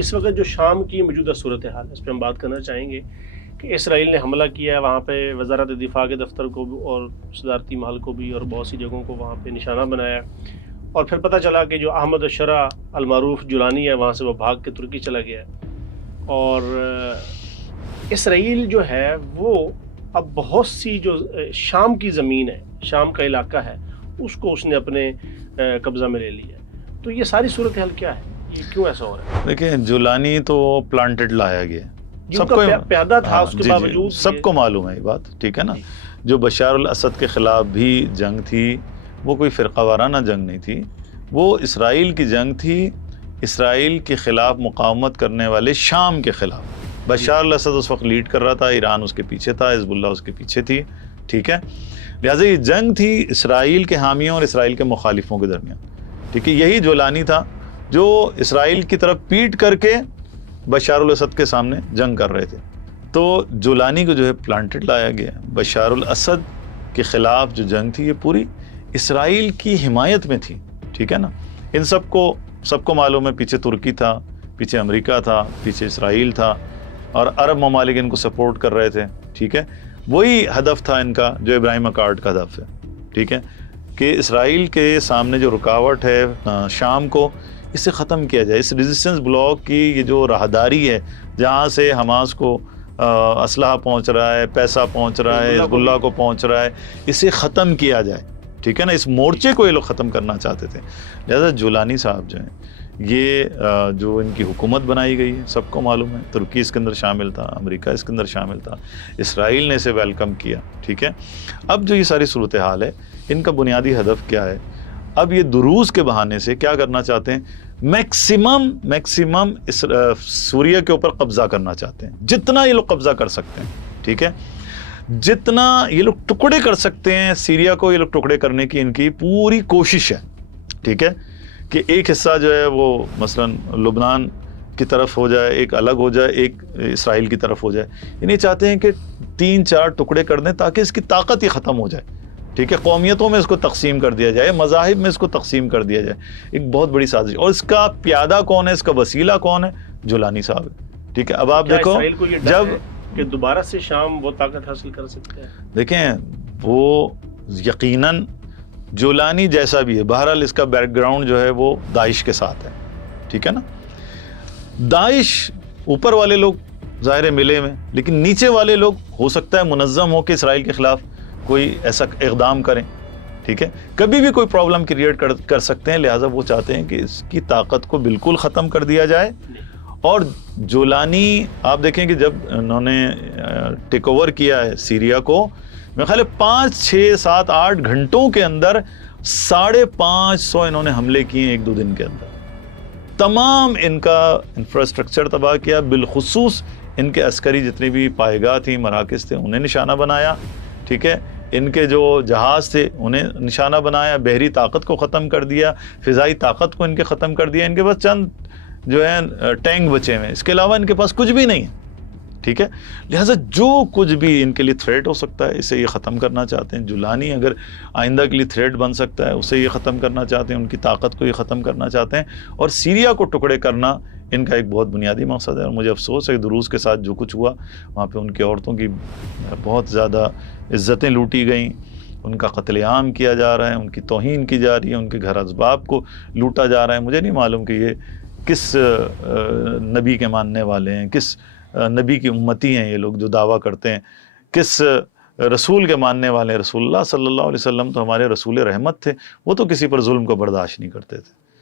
اس وقت جو شام کی موجودہ صورتحال ہے اس پہ ہم بات کرنا چاہیں گے کہ اسرائیل نے حملہ کیا ہے وہاں پہ وزارت دفاع کے دفتر کو بھی اور صدارتی محل کو بھی اور بہت سی جگہوں کو وہاں پہ نشانہ بنایا، اور پھر پتہ چلا کہ جو احمد الشرع المعروف جولانی ہے وہاں سے وہ بھاگ کے ترکی چلا گیا ہے، اور اسرائیل جو ہے وہ اب بہت سی جو شام کی زمین ہے، شام کا علاقہ ہے، اس کو اس نے اپنے قبضہ میں لے لیا ہے۔ تو یہ ساری صورتحال کیا ہے، یہ کیوں ایسا ہو رہا ہے؟ دیکھیں جولانی تو پلانٹڈ لایا گیا، سب کو پیادہ تھا، اس کے باوجود سب کو معلوم ہے یہ بات، ٹھیک ہے نا۔ جو بشار الاسد کے خلاف بھی جنگ تھی وہ کوئی فرقہ وارانہ جنگ نہیں تھی، وہ اسرائیل کی جنگ تھی، اسرائیل کے خلاف مقاومت کرنے والے شام کے خلاف۔ بشار الاسد اس وقت لیڈ کر رہا تھا، ایران اس کے پیچھے تھا، حزب اللہ اس کے پیچھے تھی، ٹھیک ہے۔ لہٰذا یہ جنگ تھی اسرائیل کے حامیوں اور اسرائیل کے مخالفوں کے درمیان، ٹھیک ہے۔ یہی جولانی تھا جو اسرائیل کی طرف پیٹ کر کے بشار الاسد کے سامنے جنگ کر رہے تھے۔ تو جولانی کو جو ہے پلانٹڈ لایا گیا۔ بشار الاسد کے خلاف جو جنگ تھی یہ پوری اسرائیل کی حمایت میں تھی، ٹھیک ہے نا۔ ان سب کو معلوم ہے، پیچھے ترکی تھا، پیچھے امریکہ تھا، پیچھے اسرائیل تھا، اور عرب ممالک ان کو سپورٹ کر رہے تھے، ٹھیک ہے۔ وہی ہدف تھا ان کا جو ابراہیم اکارڈ کا ہدف ہے، ٹھیک ہے، کہ اسرائیل کے سامنے جو رکاوٹ ہے شام کو، اسے ختم کیا جائے۔ اس ریزسٹنس بلاک کی یہ جو راہداری ہے جہاں سے حماس کو اسلحہ پہنچ رہا ہے، پیسہ پہنچ رہا ہے، حزب اللہ کو پہنچ رہا ہے، اسے ختم کیا جائے، ٹھیک ہے نا۔ اس مورچے کو یہ لوگ ختم کرنا چاہتے تھے۔ لہذا جولانی صاحب جو ہیں یہ جو ان کی حکومت بنائی گئی ہے سب کو معلوم ہے، ترکی اس کے اندر شامل تھا، امریکہ اس کے اندر شامل تھا، اسرائیل نے اسے ویلکم کیا، ٹھیک ہے۔ اب جو یہ ساری صورتحال ہے ان کا بنیادی ہدف کیا ہے؟ اب یہ دروز کے بہانے سے کیا کرنا چاہتے ہیں؟ میکسیمم سوریہ کے اوپر قبضہ کرنا چاہتے ہیں، جتنا یہ لوگ قبضہ کر سکتے ہیں، ٹھیک ہے۔ جتنا یہ لوگ ٹکڑے کر سکتے ہیں سیریا کو، یہ لوگ ٹکڑے کرنے کی ان کی پوری کوشش ہے، ٹھیک ہے، کہ ایک حصہ جو ہے وہ مثلا لبنان کی طرف ہو جائے، ایک الگ ہو جائے، ایک اسرائیل کی طرف ہو جائے۔ یہ چاہتے ہیں کہ 3-4 ٹکڑے کر دیں تاکہ اس کی طاقت ہی ختم ہو جائے، ٹھیک ہے۔ قومیتوں میں اس کو تقسیم کر دیا جائے، مذاہب میں اس کو تقسیم کر دیا جائے، ایک بہت بڑی سازش۔ اور اس کا پیادہ کون ہے، اس کا وسیلہ کون ہے؟ جولانی صاحب ہے، ٹھیک ہے۔ اب آپ دیکھو جب کہ دوبارہ سے شام وہ طاقت حاصل کر سکتے ہیں، دیکھیں وہ یقیناً جولانی جیسا بھی ہے، بہرحال اس کا بیک گراؤنڈ جو ہے وہ داعش کے ساتھ ہے، ٹھیک ہے نا۔ داعش اوپر والے لوگ ظاہر ہے ملے میں، لیکن نیچے والے لوگ ہو سکتا ہے منظم ہو کے اسرائیل کے خلاف کوئی ایسا اقدام کریں، ٹھیک ہے، کبھی بھی کوئی پرابلم کریٹ کر سکتے ہیں۔ لہٰذا وہ چاہتے ہیں کہ اس کی طاقت کو بالکل ختم کر دیا جائے۔ اور جولانی آپ دیکھیں کہ جب انہوں نے ٹیک اوور کیا ہے سیریا کو، میرے خیال ہے 5, 6, 7, 8 گھنٹوں کے اندر 550 انہوں نے حملے کیے 1-2 دن کے اندر، تمام ان کا انفراسٹرکچر تباہ کیا، بالخصوص ان کے عسکری جتنی بھی پائیگاہ تھیں، مراکز تھے، انہیں نشانہ بنایا، ٹھیک ہے۔ ان کے جو جہاز تھے انہیں نشانہ بنایا، بحری طاقت کو ختم کر دیا، فضائی طاقت کو ان کے ختم کر دیا۔ ان کے پاس چند جو ہے ٹینک بچے ہوئے ہیں، اس کے علاوہ ان کے پاس کچھ بھی نہیں ہے، ٹھیک ہے۔ لہٰذا جو کچھ بھی ان کے لیے تھریٹ ہو سکتا ہے اسے یہ ختم کرنا چاہتے ہیں۔ جولانی اگر آئندہ کے لیے تھریٹ بن سکتا ہے اسے یہ ختم کرنا چاہتے ہیں، ان کی طاقت کو یہ ختم کرنا چاہتے ہیں، اور سیریا کو ٹکڑے کرنا ان کا ایک بہت بنیادی مقصد ہے۔ اور مجھے افسوس ہے کہ دروز کے ساتھ جو کچھ ہوا وہاں پہ ان کی عورتوں کی بہت زیادہ عزتیں لوٹی گئیں، ان کا قتل عام کیا جا رہا ہے، ان کی توہین کی جا رہی ہے، ان کے گھر اسباب کو لوٹا جا رہا ہے۔ مجھے نہیں معلوم کہ یہ کس نبی کے ماننے والے ہیں، کس نبی کی امتی ہیں یہ لوگ جو دعویٰ کرتے ہیں، کس رسول کے ماننے والے ہیں۔ رسول اللہ صلی اللہ علیہ وسلم تو ہمارے رسول رحمت تھے، وہ تو کسی پر ظلم کو برداشت نہیں کرتے تھے۔